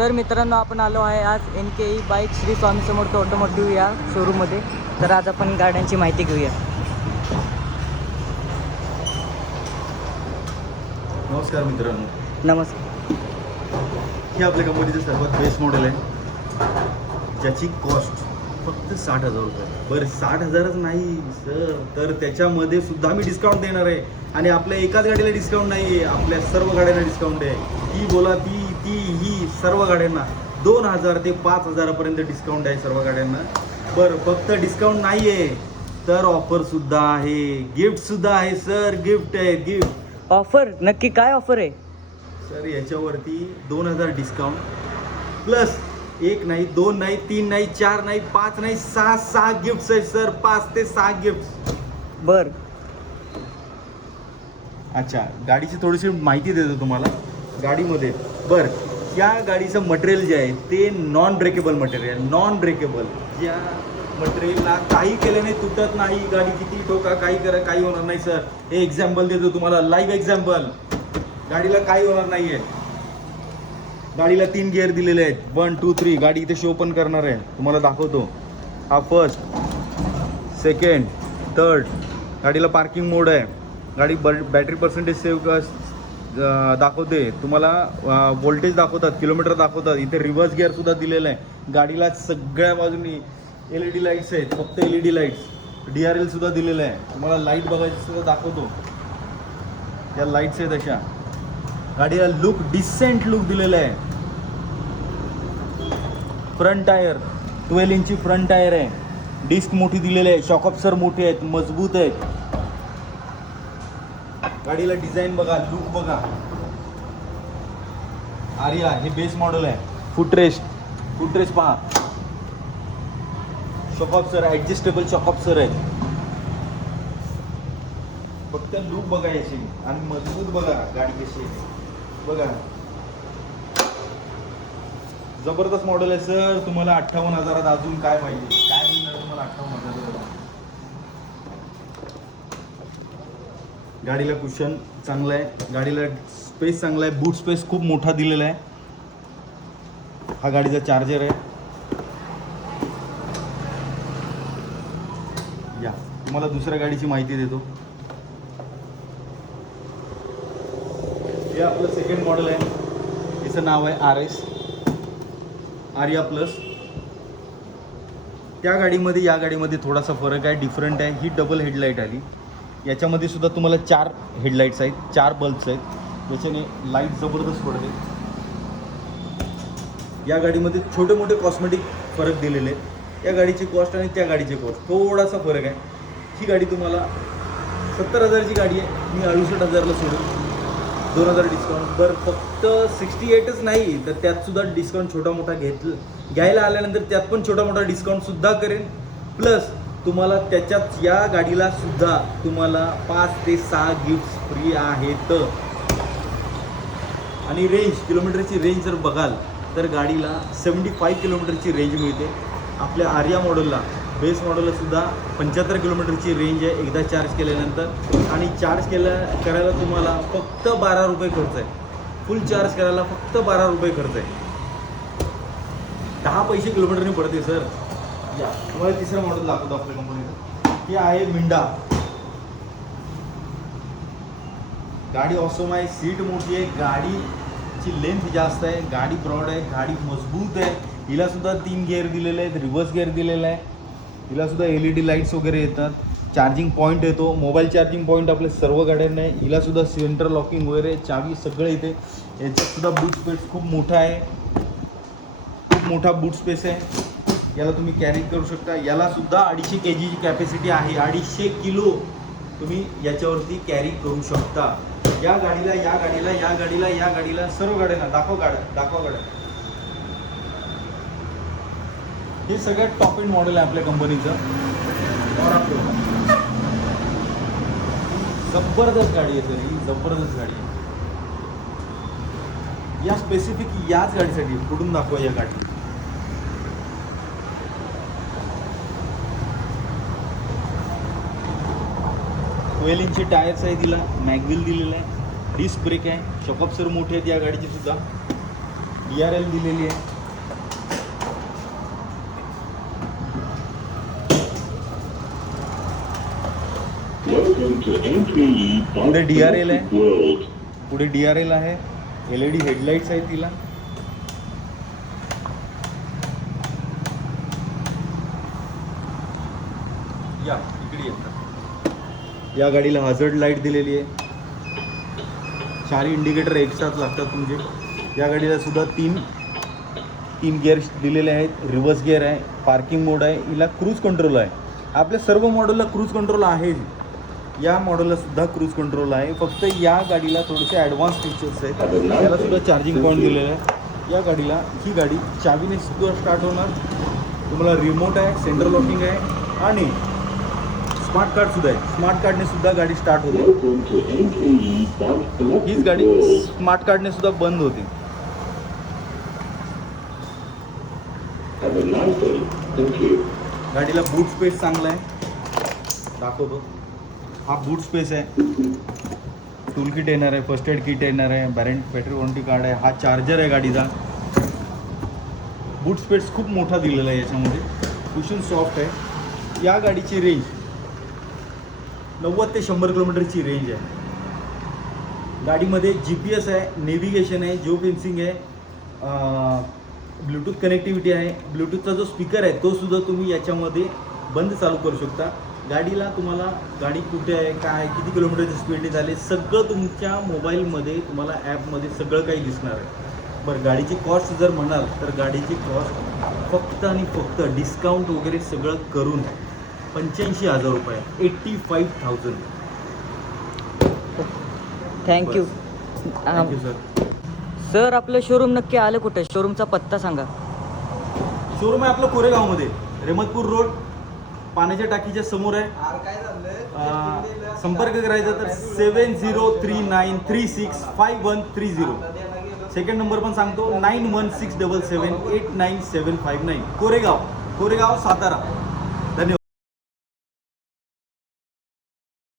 तर मित्रांनो आपण आलो आहे आज NKE bike Shri Swami Samarth automotive या शोरूममध्ये. तर आज आपण गाड्यांची माहिती घेऊया. नमस्कार मित्रांनो, नमस्कार. हे आपल्या कंपनीचं सर्वात बेस्ट मॉडेल आहे, ज्याची कॉस्ट फक्त 60,000 रुपये. बरं 60,000च नाही सर, तर त्याच्यामध्ये सुद्धा मी डिस्काउंट देणार आहे. आणि आपल्या एकाच गाडीला डिस्काउंट नाही आहे, आपल्या सर्व गाड्यांना डिस्काउंट आहे. ही बोला ही सर्व गाड्यांना 2,000 ते 5,000पर्यंत डिस्काउंट आहे सर्व गाड्यांना. बरं फक्त डिस्काउंट नाही आहे तर ऑफरसुद्धा आहे, गिफ्टसुद्धा आहे सर. गिफ्ट आहे, गिफ्ट. ऑफर नक्की काय ऑफर आहे सर? याच्यावरती 2,000 डिस्काउंट प्लस 1 नाही, 2 नाही, 3 नाही, 4 नाही, 5 नाही, 6 गिफ्ट्स आहेत सर. 5 ते 6 गिफ्ट्स. बर. अच्छा, गाडीची थोडीशी माहिती देतो तुम्हाला गाडीमध्ये. बरं, या गाडीचं मटेरियल जे आहे ते non breakable material. Non breakable, या मटेरियलला काही केल्याने तुटत नाही. गाडी किती ठोका, काही करा, काही होणार नाही सर. हे एक्झाम्पल देतो तुम्हाला, लाईव्ह एक्झाम्पल. गाडीला काही होणार नाही आहे. गाडीला 3 गिअर दिलेले आहेत, 1 2 3. गाडी इथे शो पण करणार आहे, तुम्हाला दाखवतो. हा फर्स्ट, सेकंड, थर्ड. गाडीला पार्किंग मोड आहे. गाडी बॅटरी पर्सेंटेज सेव्ह दाखवते तुम्हाला, व्होल्टेज दाखवतात, किलोमीटर दाखवतात. इथे रिव्हर्स गिअरसुद्धा दिलेला आहे. गाडीला सगळ्या बाजूनी LED लाईट्स आहेत, फक्त LED लाईट्स. DRL सुद्धा दिलेलं आहे. तुम्हाला लाईट बघायची सुद्धा दाखवतो, या लाईट्स आहेत अशा. गाडीला लुक, डिसेंट लुक दिलेला आहे. फ्रंट टायर 12 इंची फ्रंट टायर आहे. डिस्क मोठी दिलेली आहे, शॉक ऑब्झर्वर मोठे आहेत, मजबूत आहेत. गाडीला डिझाईन बघा, लुक बघा. आर्या हे बेस मॉडेल आहे. फुटरेस्ट पहा. Shock observer, adjustable shock observer आहे. फक्त लुक बघा याची, आणि मजबूत बघा गाडी कशी आहे बघा. जबरदस्त मॉडेल आहे सर. तुम्हाला 58,000 अजून काय पाहिजे? काय मिळणार तुम्हाला 58,000? गाडीला कुशन चांगलं आहे, गाडीला स्पेस चांगला आहे, बूट स्पेस खूप मोठा दिलेला आहे. हा गाडीचा चार्जर आहे. या तुम्हाला दुसऱ्या गाडीची माहिती देतो. हे आपलं सेकंड मॉडेल आहे, याचं नाव आहे RS, आर्या प्लस. त्या गाडीमध्ये या गाडीमध्ये थोडासा फरक आहे, डिफरंट आहे. ही डबल हेडलाईट आली. याच्यामध्ये सुद्धा तुम्हाला 4 हेडलाईट्स आहेत, 4 बल्ब्स आहेत, ज्याच्याने लाईट जबरदस्त पडते. या गाडीमध्ये छोटे मोठे कॉस्मेटिक फरक दिलेले आहेत. या गाडीची कॉस्ट आणि त्या गाडीची कॉस्ट थोडासा फरक आहे. ही गाडी तुम्हाला 70,000ची गाडी आहे, मी 68,000ला सोडून 2,000 डिस्काउंट. बरं फक्त 68च नाही तर त्यात सुद्धा डिस्काउंट छोटा मोठा घ्यायला आल्यानंतर त्यात पण छोटा मोठा डिस्काउंटसुद्धा करेन. प्लस तुम्हाला त्याच्यात या गाडीला सुद्धा तुम्हाला 5 ते 6 गिफ्ट्स फ्री आहेत. आणि रेंज, किलोमीटरची रेंज जर बघाल तर गाडीला 75 किलोमीटरची रेंज मिळते. आपल्या आर्या मॉडेलला, बेस मॉडेलला सुद्धा 75 किलोमीटरची रेंज आहे एकदा चार्ज केल्यानंतर. आणि चार्ज करायला तुम्हाला फक्त 12 रुपये खर्च आहे. फुल चार्ज करायला फक्त 12 रुपये खर्च आहे. 10 पैसे किलोमीटरने पडते सर. या तुम्हाला तिसरं मॉडेल दाखवतो आपल्या कंपनीचं. हे आहे मिंडा. गाडी ऑसम आहे, सीट मोठी आहे, गाडीची लेंथ जास्त आहे, गाडी ब्रॉड आहे, गाडी मजबूत आहे. हिला सुद्धा 3 गिअर दिलेले आहेत, रिव्हर्स गिअर दिलेला आहे. हिला सुद्धा LED लाईट्स वगैरे येतात, चार्जिंग पॉईंट येतो, मोबाईल चार्जिंग पॉईंट आपल्या सर्व गाड्यांना आहे. हिला सुद्धा सेंटर लॉकिंग वगैरे, चावी सगळं येते. याच्यात सुद्धा बूट स्पेस खूप मोठा आहे, खूप मोठा बूट स्पेस आहे. याला तुम्ही कॅरी करू शकता. याला सुद्धा 250 kgची कॅपॅसिटी आहे. 250 किलो तुम्ही याच्यावरती कॅरी करू शकता. या गाडीला, या गाडीला, या गाडीला, या गाडीला, सर्व गाड्यांना दाखवा गाड्या. हे सगळ्यात टॉप एंड मॉडेल आहे आपल्या कंपनीचं. और आपलं जबरदस्त गाडी आहे सर, ही जबरदस्त गाडी आहे. या स्पेसिफिक याच गाडीसाठी कुठून दाखवा या गाडी. ट्वेल्व इंची टायर्स आहे, तिला मॅगविल दिलेला आहे, डिस्क ब्रेक आहे, शॉक ऑब्झर्वर मोठे आहेत या गाडीचे सुद्धा. DRL दिलेली आहे. पुढे DRL आहे, पुढे DRL आहे. LED हेडलाईट्स आहेत तिला. या इकडे येतात. या गाडीला हॅझर्ड लाईट दिलेली आहे. 4 इंडिकेटर एकसाथ लागतात तुमचे. या गाडीला सुद्धा तीन गिअर्स दिलेले आहेत. रिव्हर्स गिअर आहे, पार्किंग मोड आहे, हिला क्रूज कंट्रोल आहे. आपल्या सर्व मॉडेलला क्रूज कंट्रोल आहे. या मॉडेलला सुद्धा क्रूज कंट्रोल आहे. फक्त या गाडीला थोडेसे ॲडव्हान्स फीचर्स आहेत. याला सुद्धा चार्जिंग पॉईंट दिलेलं आहे. या गाडीला ही गाडी चावीने सुद्धा स्टार्ट होणार. तुम्हाला रिमोट आहे, सेंट्रल लॉकिंग आहे आणि स्मार्ट कार्ड सुद्धा आहे. स्मार्ट कार्डने सुद्धा गाडी स्टार्ट होते. हीच गाडी स्मार्ट कार्डने सुद्धा बंद होते. गाडीला बूट स्पेस चांगला आहे, दाखवतो. हा बूट स्पेस आहे. टूल किट येणार आहे, फर्स्ट एड किट येणार आहे, बॅटरी वॉरंटी कार्ड आहे. हा चार्जर आहे गाडीचा. बूट स्पेस खूप मोठा दिलेला आहे याच्यामध्ये. कुशन सॉफ्ट आहे. या गाडीची रेंज 90 ते 100 किलोमीटरची रेंज आहे. गाडीमध्ये GPS आहे, नेव्हिगेशन आहे, जिओ फेन्सिंग आहे, ब्लूटूथ कनेक्टिव्हिटी आहे. ब्लूटूथचा जो स्पीकर आहे तो सुद्धा तुम्ही याच्यामध्ये बंद चालू करू शकता. गाडीला तुम्हाला गाडी कुठे आहे, काय, किती किलोमीटरची स्पीडने झाले, सगळं तुमच्या मोबाईलमध्ये तुम्हाला ॲपमध्ये सगळं काही दिसणार आहे. बरं, गाडीची कॉस्ट जर म्हणाल तर गाडीची कॉस्ट फक्त आणि फक्त डिस्काउंट वगैरे सगळं करून 85,000 रुपये, 85,000. थँक्यू. Thank you sir. सर आपलं शोरूम नक्की आलं कुठे? शोरूमचा पत्ता सांगा. शोरूम आहे आपलं कोरेगावमध्ये, रेहमतपूर रोड, पाण्याच्या टाकीच्या समोर आहे. संपर्क करायचा तर 7039365130. सेकंड नंबर पण सांगतो, 9167789759. कोरेगाव सातारा.